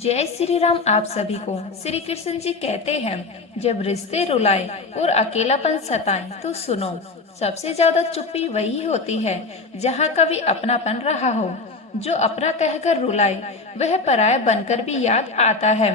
जय श्री राम। आप सभी को श्री कृष्ण जी कहते हैं, जब रिश्ते रुलाए और अकेलापन सताए तो सुनो। सबसे ज्यादा चुप्पी वही होती है जहाँ कभी अपनापन रहा हो। जो अपना कहकर रुलाए वह पराया बनकर भी याद आता है।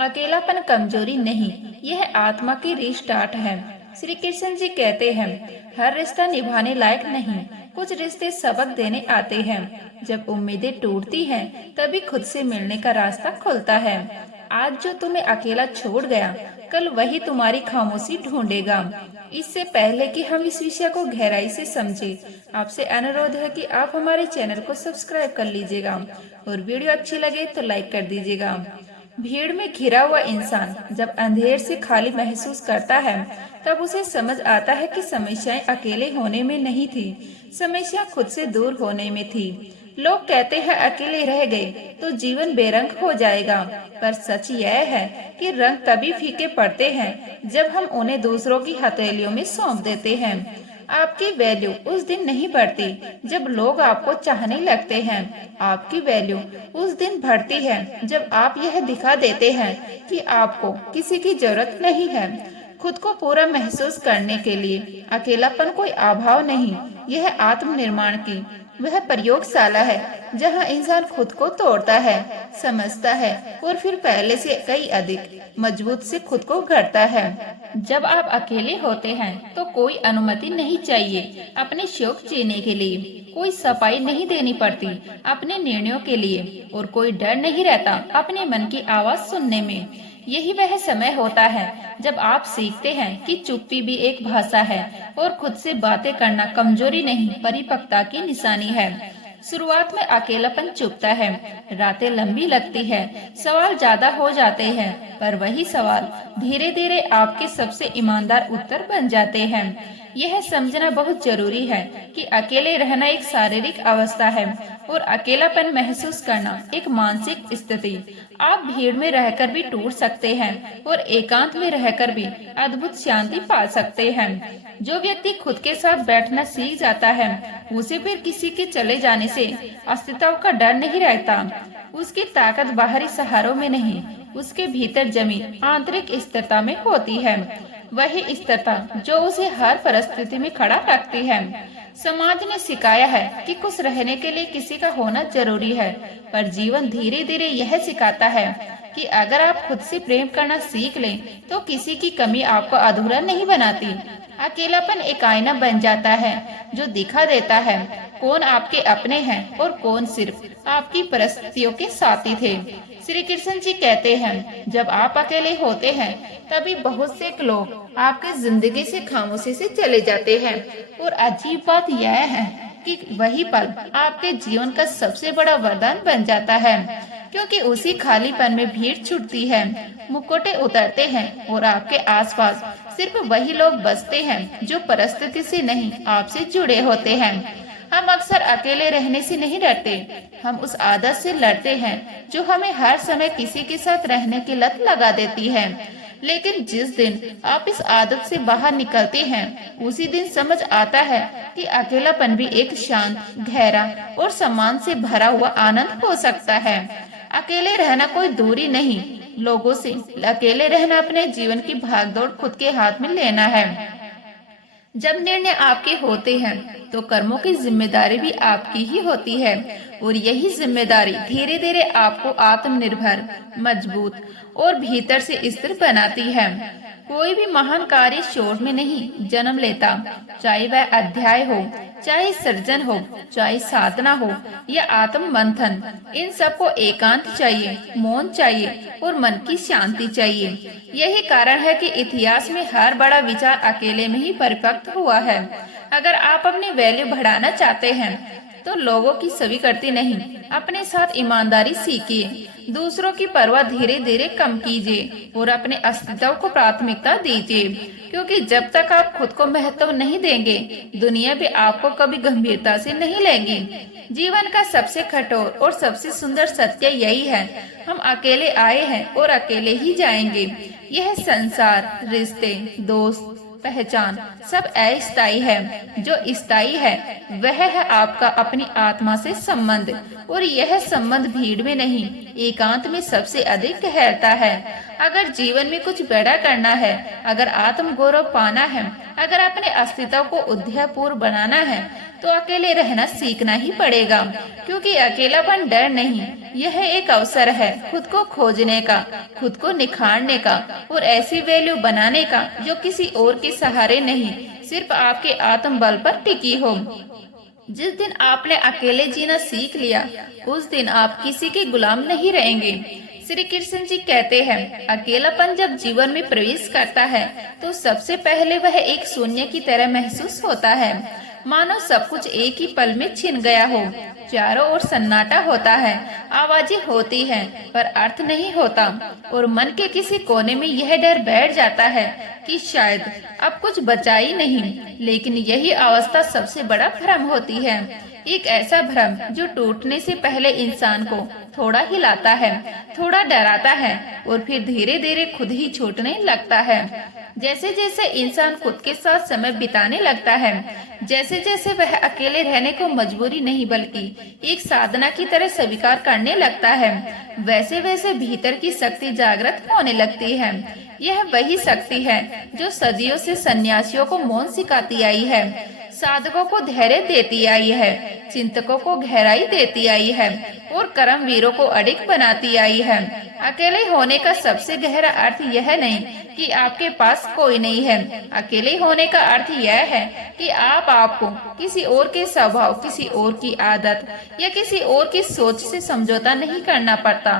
अकेलापन कमजोरी नहीं, यह आत्मा की रिस्टार्ट है। श्री कृष्ण जी कहते हैं, हर रिश्ता निभाने लायक नहीं, कुछ रिश्ते सबक देने आते हैं। जब उम्मीदें टूटती हैं, तभी खुद से मिलने का रास्ता खुलता है। आज जो तुम्हें अकेला छोड़ गया, कल वही तुम्हारी खामोशी ढूंढेगा। इससे पहले कि हम इस विषय को गहराई से समझें, आपसे अनुरोध है कि आप हमारे चैनल को सब्सक्राइब कर लीजिएगा और वीडियो अच्छी लगे तो लाइक कर दीजिएगा। भीड़ में घिरा हुआ इंसान जब अंधेर से खाली महसूस करता है, तब उसे समझ आता है कि समस्याएं अकेले होने में नहीं थी, समस्या खुद से दूर होने में थी। लोग कहते हैं अकेले रह गए तो जीवन बेरंग हो जाएगा, पर सच यह है कि रंग तभी फीके पड़ते हैं जब हम उन्हें दूसरों की हथेलियों में सौंप देते हैं। आपकी वैल्यू उस दिन नहीं बढ़ती जब लोग आपको चाहने लगते हैं। आपकी वैल्यू उस दिन बढ़ती है जब आप यह दिखा देते हैं कि आपको किसी की जरूरत नहीं है। खुद को पूरा महसूस करने के लिए अकेलापन कोई अभाव नहीं, यह आत्मनिर्माण की वह प्रयोगशाला है जहां इंसान खुद को तोड़ता है, समझता है और फिर पहले से कई अधिक मजबूत से खुद को गढ़ता है। जब आप अकेले होते हैं तो कोई अनुमति नहीं चाहिए अपने शौक जीने के लिए, कोई सफाई नहीं देनी पड़ती अपने निर्णयों के लिए और कोई डर नहीं रहता अपने मन की आवाज सुनने में। यही वह समय होता है जब आप सीखते हैं कि चुप्पी भी एक भाषा है और खुद से बातें करना कमजोरी नहीं, परिपक्वता की निशानी है। शुरुआत में अकेलापन चुभता है, रातें लंबी लगती है, सवाल ज्यादा हो जाते हैं, पर वही सवाल धीरे धीरे आपके सबसे ईमानदार उत्तर बन जाते हैं। यह समझना बहुत जरूरी है कि अकेले रहना एक शारीरिक अवस्था है और अकेलापन महसूस करना एक मानसिक स्थिति। आप भीड़ में रहकर भी टूट सकते हैं और एकांत में रहकर भी अद्भुत शांति पा सकते हैं। जो व्यक्ति खुद के साथ बैठना सीख जाता है, उसे फिर किसी के चले जाने से अस्तित्व का डर नहीं रहता। उसकी ताकत बाहरी सहारों में नहीं, उसके भीतर जमी आंतरिक स्थिरता में होती है। वही स्थिरता जो उसे हर परिस्थिति में खड़ा रखती है। समाज ने सिखाया है कि खुश रहने के लिए किसी का होना जरूरी है, पर जीवन धीरे धीरे यह सिखाता है कि अगर आप खुद से प्रेम करना सीख लें तो किसी की कमी आपको अधूरा नहीं बनाती। अकेलापन एक आईना बन जाता है जो दिखा देता है कौन आपके अपने हैं और कौन सिर्फ आपकी परिस्थितियों के साथी थे। श्री कृष्ण जी कहते हैं, जब आप अकेले होते हैं तभी बहुत से लोग आपकी जिंदगी से खामोशी से चले जाते हैं और अजीब बात यह है कि वही पल आपके जीवन का सबसे बड़ा वरदान बन जाता है, क्योंकि उसी खालीपन में भीड़ छूटती है, मुखौटे उतरते हैं और आपके आसपास सिर्फ वही लोग बसते हैं जो परिस्थिति से नहीं आपसे जुड़े होते हैं। हम अक्सर अकेले रहने से नहीं डरते, हम उस आदत से लड़ते हैं जो हमें हर समय किसी के साथ रहने की लत लगा देती है। लेकिन जिस दिन आप इस आदत से बाहर निकलते हैं, उसी दिन समझ आता है कि अकेलापन भी एक शांत, गहरा और सम्मान से भरा हुआ आनंद हो सकता है। अकेले रहना कोई दूरी नहीं लोगों से, अकेले रहना अपने जीवन की भागदौड़ खुद के हाथ में लेना है। जब निर्णय आपके होते हैं तो कर्मों की जिम्मेदारी भी आपकी ही होती है और यही जिम्मेदारी धीरे धीरे आपको आत्मनिर्भर, मजबूत और भीतर से स्थिर बनाती है। कोई भी महान कार्य शोर में नहीं जन्म लेता, चाहे वह अध्याय हो, चाहे सृजन हो, चाहे साधना हो या आत्म मंथन। इन सबको एकांत चाहिए, मौन चाहिए और मन की शांति चाहिए। यही कारण है कि इतिहास में हर बड़ा विचार अकेले में ही परिपक्व हुआ है। अगर आप अपनी वैल्यू बढ़ाना चाहते हैं तो लोगों की स्वीकृति नहीं, अपने साथ ईमानदारी सीखिए, दूसरों की परवाह धीरे धीरे कम कीजिए और अपने अस्तित्व को प्राथमिकता दीजिए, क्योंकि जब तक आप खुद को महत्व नहीं देंगे, दुनिया भी आपको कभी गंभीरता से नहीं लेगी। जीवन का सबसे कठोर और सबसे सुंदर सत्य यही है, हम अकेले आए हैं और अकेले ही जाएंगे। यह संसार, रिश्ते, दोस्त, पहचान सब अस्थायी है। जो स्थायी है वह है आपका अपनी आत्मा से संबंध, और यह संबंध भीड़ में नहीं, एकांत में सबसे अधिक गहरता है। अगर जीवन में कुछ बड़ा करना है, अगर आत्म गौरव पाना है, अगर अपने अस्तित्व को उद्यमपूर्ण बनाना है, तो अकेले रहना सीखना ही पड़ेगा। क्योंकि अकेलापन डर नहीं, यह एक अवसर है खुद को खोजने का, खुद को निखारने का, और ऐसी वैल्यू बनाने का जो किसी और के सहारे नहीं, सिर्फ आपके आत्म बल पर टिकी हो। जिस दिन आपने अकेले जीना सीख लिया, उस दिन आप किसी के गुलाम नहीं रहेंगे। श्री कृष्ण जी कहते हैं, अकेलापन जब जीवन में प्रवेश करता है तो सबसे पहले वह एक शून्य की तरह महसूस होता है, मानो सब कुछ एक ही पल में छिन गया हो। चारों ओर सन्नाटा होता है, आवाजें होती हैं पर अर्थ नहीं होता, और मन के किसी कोने में यह डर बैठ जाता है कि शायद अब कुछ बचा ही नहीं। लेकिन यही अवस्था सबसे बड़ा भ्रम होती है, एक ऐसा भ्रम जो टूटने से पहले इंसान को थोड़ा हिलाता है, थोड़ा डराता है, और फिर धीरे धीरे खुद ही छूटने लगता है। जैसे जैसे इंसान खुद के साथ समय बिताने लगता है, जैसे जैसे वह अकेले रहने को मजबूरी नहीं बल्कि एक साधना की तरह स्वीकार करने लगता है, वैसे वैसे भीतर की शक्ति जागृत होने लगती है। यह वही शक्ति है जो सदियों से सन्यासियों को मौन सिखाती आई है, साधकों को धैर्य देती आई है, चिंतकों को गहराई देती आई है, और कर्मवीरों को अडिग बनाती आई है। अकेले होने का सबसे गहरा अर्थ यह नहीं कि आपके पास कोई नहीं है, अकेले होने का अर्थ यह है कि आपको किसी और के स्वभाव, किसी और की आदत या किसी और की सोच से समझौता नहीं करना पड़ता।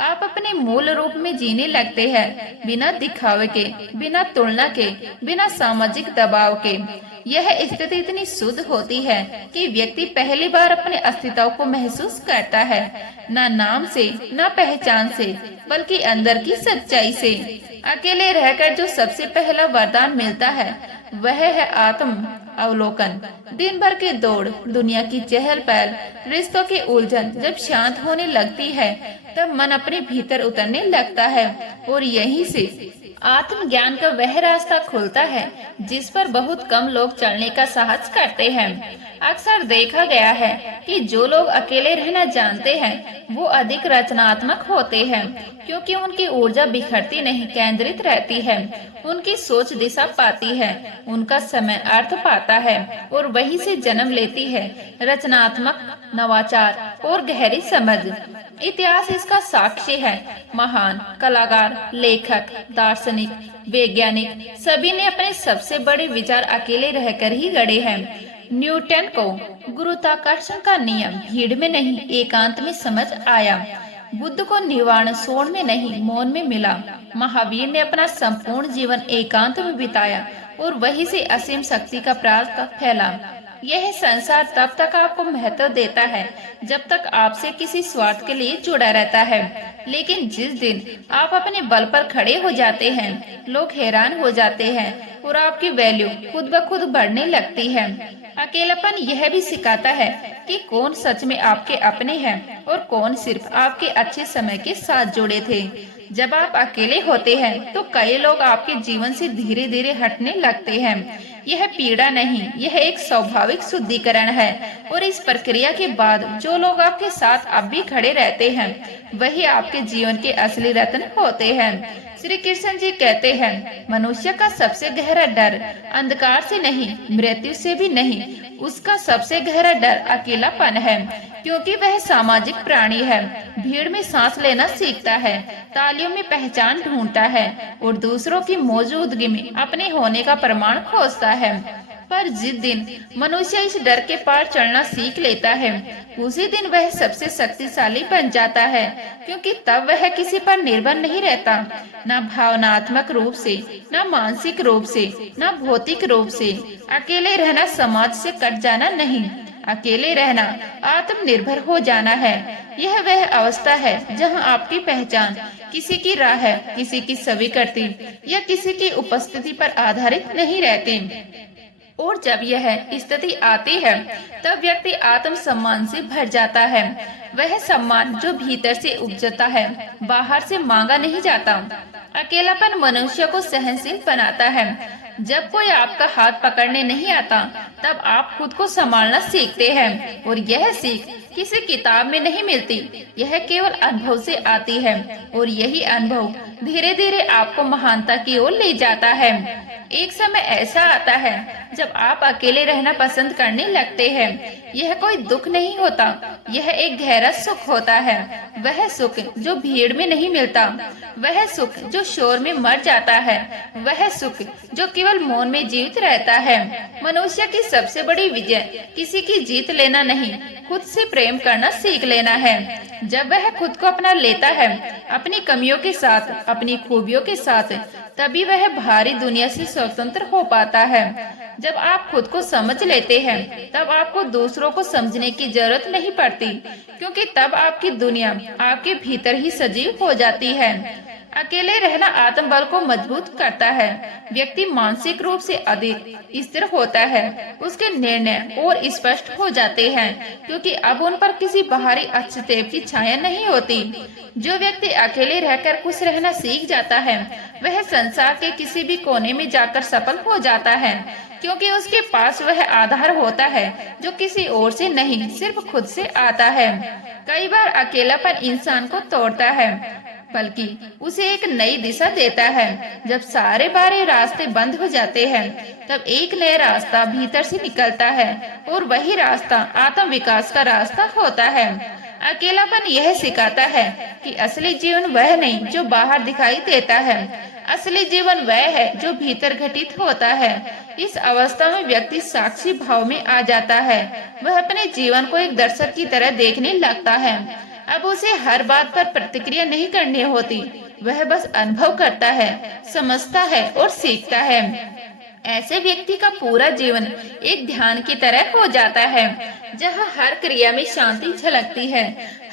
आप अपने मूल रूप में जीने लगते हैं, बिना दिखावे के, बिना तुलना के, बिना सामाजिक दबाव के। यह स्थिति इतनी शुद्ध होती है कि व्यक्ति पहली बार अपने अस्तित्व को महसूस करता है, न नाम से, न पहचान से, बल्कि अंदर की सच्चाई से। अकेले रहकर जो सबसे पहला वरदान मिलता है वह है आत्म अवलोकन। दिन भर की दौड़, दुनिया की चहल पहल, रिश्तों की उलझन जब शांत होने लगती है तब मन अपने भीतर उतरने लगता है, और यहीं से आत्मज्ञान का वह रास्ता खुलता है जिस पर बहुत कम लोग चलने का साहस करते हैं। अक्सर देखा गया है कि जो लोग अकेले रहना जानते हैं वो अधिक रचनात्मक होते हैं, क्योंकि उनकी ऊर्जा बिखरती नहीं, केंद्रित रहती है, उनकी सोच दिशा पाती है, उनका समय अर्थ पाता है, और वहीं से जन्म लेती है रचनात्मक नवाचार और गहरी समझ। इतिहास इसका साक्षी है। महान कलाकार, लेखक, दार्शनिक, वैज्ञानिक सभी ने अपने सबसे बड़े विचार अकेले रहकर ही गढ़े हैं। न्यूटन को गुरुत्वाकर्षण का नियम भीड़ में नहीं, एकांत में समझ आया। बुद्ध को निर्वाण शोर में नहीं, मौन में मिला। महावीर ने अपना संपूर्ण जीवन एकांत में बिताया, और वहीं से असीम शक्ति का प्राप्त फैला। यह संसार तब तक आपको महत्व देता है जब तक आपसे किसी स्वार्थ के लिए जुड़ा रहता है, लेकिन जिस दिन आप अपने बल पर खड़े हो जाते हैं, लोग हैरान हो जाते हैं, और आपकी वैल्यू खुद ब खुद बढ़ने लगती है। अकेलापन यह भी सिखाता है कि कौन सच में आपके अपने हैं और कौन सिर्फ आपके अच्छे समय के साथ जुड़े थे। जब आप अकेले होते हैं तो कई लोग आपके जीवन से धीरे धीरे हटने लगते हैं। यह पीड़ा नहीं, यह एक स्वाभाविक शुद्धिकरण है, और इस प्रक्रिया के बाद जो लोग आपके साथ अब भी खड़े रहते हैं वही आपके जीवन के असली रत्न होते हैं। श्री कृष्ण जी कहते हैं, मनुष्य का सबसे गहरा डर अंधकार से नहीं, मृत्यु से भी नहीं, उसका सबसे गहरा डर अकेलापन है, क्योंकि वह सामाजिक प्राणी है। भीड़ में सांस लेना सीखता है, तालियों में पहचान ढूंढता है, और दूसरों की मौजूदगी में अपने होने का प्रमाण खोजता है। पर जिस दिन मनुष्य इस डर के पार चढ़ना सीख लेता है, उसी दिन वह सबसे शक्तिशाली बन जाता है, क्योंकि तब वह किसी पर निर्भर नहीं रहता, न भावनात्मक रूप से, न मानसिक रूप से, न भौतिक रूप से। अकेले रहना समाज से कट जाना नहीं, अकेले रहना आत्मनिर्भर हो जाना है। यह वह अवस्था है जहां आपकी पहचान किसी की राह है, किसी की स्वीकृति या किसी की उपस्थिति पर आधारित नहीं रहती। और जब यह स्थिति आती है तब व्यक्ति आत्मसम्मान से भर जाता है। वह सम्मान जो भीतर से उपजता है, बाहर से मांगा नहीं जाता। अकेलापन मनुष्य को सहनशील बनाता है। जब कोई आपका हाथ पकड़ने नहीं आता तब आप खुद को संभालना सीखते हैं, और यह सीख किसी किताब में नहीं मिलती, यह केवल अनुभव से आती है। और यही अनुभव धीरे धीरे आपको महानता की ओर ले जाता है। एक समय ऐसा आता है जब आप अकेले रहना पसंद करने लगते हैं। यह कोई दुख नहीं होता, यह एक गहरा सुख होता है। वह सुख जो भीड़ में नहीं मिलता, वह सुख जो शोर में मर जाता है, वह सुख जो केवल मौन में जीवित रहता है। मनुष्य की सबसे बड़ी विजय किसी की जीत लेना नहीं, खुद से प्रेम करना सीख लेना है। जब वह खुद को अपना लेता है, अपनी कमियों के साथ, अपनी खूबियों के साथ, तभी वह भारी दुनिया से स्वतंत्र हो पाता है। जब आप खुद को समझ लेते हैं तब आपको दूसरों को समझने की जरूरत नहीं पड़ती, क्योंकि तब आपकी दुनिया आपके भीतर ही सजीव हो जाती है। अकेले रहना आत्मबल को मजबूत करता है। व्यक्ति मानसिक रूप से अधिक स्थिर होता है, उसके निर्णय और स्पष्ट हो जाते हैं, क्योंकि अब उन पर किसी बाहरी हस्तक्षेप की छाया नहीं होती। जो व्यक्ति अकेले रहकर खुश रहना सीख जाता है, वह संसार के किसी भी कोने में जाकर सफल हो जाता है, क्योंकि उसके पास वह आधार होता है जो किसी और से नहीं, सिर्फ खुद से आता है। कई बार अकेलापन इंसान को तोड़ता है, बल्कि उसे एक नई दिशा देता है। जब सारे बारे रास्ते बंद हो जाते हैं तब एक नया रास्ता भीतर से निकलता है, और वही रास्ता आत्म विकास का रास्ता होता है। अकेलापन यह सिखाता है कि असली जीवन वह नहीं जो बाहर दिखाई देता है, असली जीवन वह है जो भीतर घटित होता है। इस अवस्था में व्यक्ति साक्षी भाव में आ जाता है। वह अपने जीवन को एक दर्शक की तरह देखने लगता है। अब उसे हर बात पर प्रतिक्रिया नहीं करनी होती, वह बस अनुभव करता है, समझता है और सीखता है। ऐसे व्यक्ति का पूरा जीवन एक ध्यान की तरह हो जाता है, जहाँ हर क्रिया में शांति झलकती है,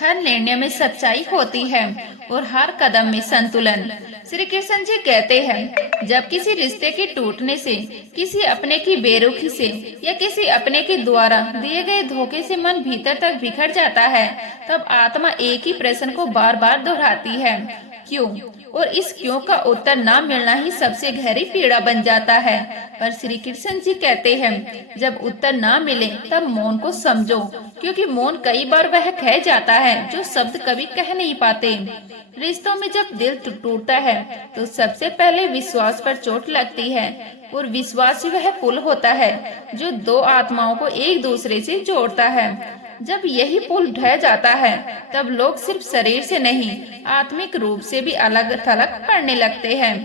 हर निर्णय में सच्चाई होती है और हर कदम में संतुलन। श्री कृष्ण जी कहते हैं, जब किसी रिश्ते के टूटने से, किसी अपने की बेरुखी से या किसी अपने के द्वारा दिए गए धोखे से मन भीतर तक बिखर जाता है, तब आत्मा एक ही प्रश्न को बार बार दोहराती है, क्यों? और इस क्यों का उत्तर ना मिलना ही सबसे गहरी पीड़ा बन जाता है। पर श्री कृष्ण जी कहते हैं, जब उत्तर ना मिले तब मौन को समझो, क्योंकि मौन कई बार वह कह जाता है जो शब्द कभी कह नहीं पाते। रिश्तों में जब दिल टूटता है तो सबसे पहले विश्वास पर चोट लगती है, और विश्वास ही वह पुल होता है जो दो आत्माओं को एक दूसरे से जोड़ता है। जब यही पुल ढह जाता है तब लोग सिर्फ शरीर से नहीं, आत्मिक रूप से भी अलग थलग पड़ने लगते हैं।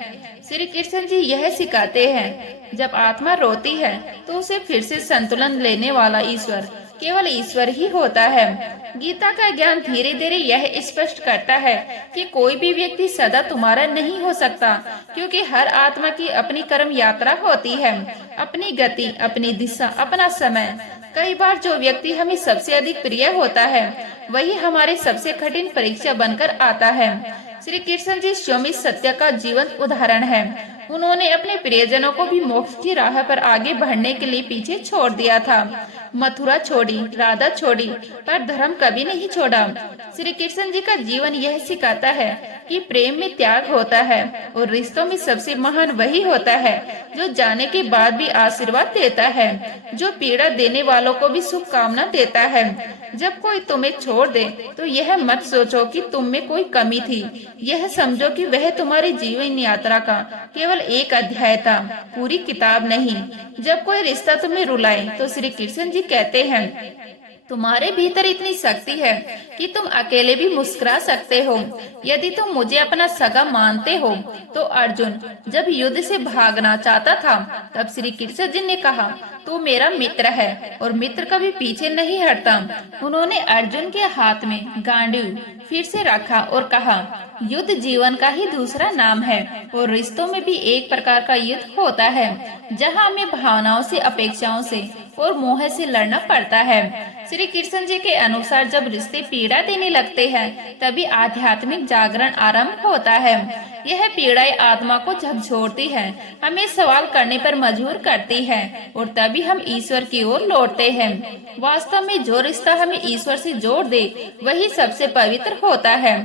श्री कृष्ण जी यह सिखाते हैं, जब आत्मा रोती है तो उसे फिर से संतुलन लेने वाला ईश्वर केवल ईश्वर ही होता है। गीता का ज्ञान धीरे धीरे यह स्पष्ट करता है कि कोई भी व्यक्ति सदा तुम्हारा नहीं हो सकता, क्योंकि हर आत्मा की अपनी कर्म यात्रा होती है, अपनी गति, अपनी दिशा, अपना समय। कई बार जो व्यक्ति हमें सबसे अधिक प्रिय होता है, वही हमारे सबसे कठिन परीक्षा बनकर आता है। श्री कृष्ण जी स्वामी सत्य का जीवंत उदाहरण है। उन्होंने अपने प्रियजनों को भी मोक्ष की राह पर आगे बढ़ने के लिए पीछे छोड़ दिया था। मथुरा छोड़ी, राधा छोड़ी, पर धर्म कभी नहीं छोड़ा। श्री कृष्ण जी का जीवन यह सिखाता है कि प्रेम में त्याग होता है, और रिश्तों में सबसे महान वही होता है जो जाने के बाद भी आशीर्वाद देता है, जो पीड़ा देने वालों को भी शुभकामना देता है। जब कोई तुम्हें छोड़ दे तो यह मत सोचो कि तुम में कोई कमी थी, यह समझो कि वह तुम्हारी जीवन यात्रा का केवल एक अध्याय था, पूरी किताब नहीं। जब कोई रिश्ता तुम्हें रुलाए तो श्री कृष्ण जी कहते हैं, तुम्हारे भीतर इतनी शक्ति है कि तुम अकेले भी मुस्कुरा सकते हो। यदि तुम मुझे अपना सगा मानते हो तो अर्जुन जब युद्ध से भागना चाहता था तब श्री कृष्ण जी ने कहा, तू मेरा मित्र है और मित्र कभी पीछे नहीं हटता। उन्होंने अर्जुन के हाथ में गांडीव फिर से रखा और कहा, युद्ध जीवन का ही दूसरा नाम है, और रिश्तों में भी एक प्रकार का युद्ध होता है, जहाँ हमें भावनाओं से, अपेक्षाओं से और मोह से लड़ना पड़ता है। श्री कृष्ण जी के अनुसार जब रिश्ते पीड़ा देने लगते हैं तभी आध्यात्मिक जागरण आरंभ होता है। यह पीड़ाएं आत्मा को झकझोरती है, हमें सवाल करने पर मजबूर करती है और तभी हम ईश्वर की ओर लौटते हैं। वास्तव में जो रिश्ता हमें ईश्वर से जोड़ दे वही सबसे पवित्र होता है।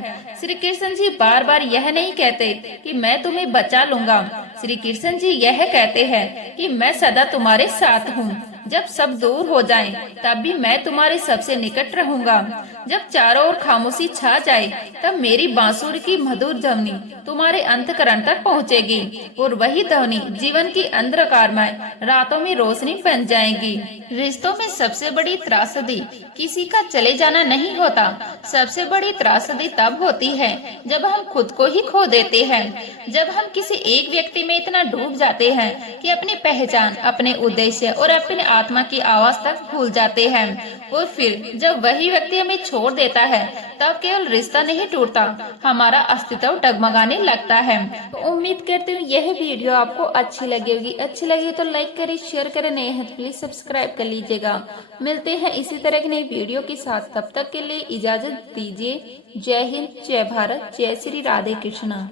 श्री कृष्ण जी बार बार यह नहीं कहते कि मैं तुम्हें बचा लूंगा। श्री कृष्ण जी यह कहते हैं कि मैं सदा तुम्हारे साथ हूँ। जब सब दूर हो जाएं, तब भी मैं तुम्हारे सबसे निकट रहूंगा। जब चारों ओर खामोशी छा जाए तब मेरी बांसुरी की मधुर ध्वनि तुम्हारे अंतःकरण तक पहुँचेगी और वही ध्वनि जीवन की अंधकारमय रातों में रोशनी बन जाएगी। रिश्तों में सबसे बड़ी त्रासदी किसी का चले जाना नहीं होता। सबसे बड़ी त्रासदी तब होती है जब हम खुद को ही खो देते हैं। जब हम किसी एक व्यक्ति में इतना डूब जाते हैं कि अपनी पहचान, अपने उद्देश्य और अपने आत्मा की आवाज तक भूल जाते हैं। और फिर जब वही व्यक्ति हमें छोड़ देता है तब केवल रिश्ता नहीं टूटता, हमारा अस्तित्व डगमगाने लगता है। तो उम्मीद करती हूँ यह वीडियो आपको अच्छी लगी होगी। अच्छी लगी तो लाइक करें, शेयर करें, नए हैं तो प्लीज सब्सक्राइब कर लीजिएगा। मिलते हैं इसी तरह की नई वीडियो के साथ, तब तक के लिए इजाजत दीजिए। जय हिंद, जय भारत, जय श्री राधे कृष्णा।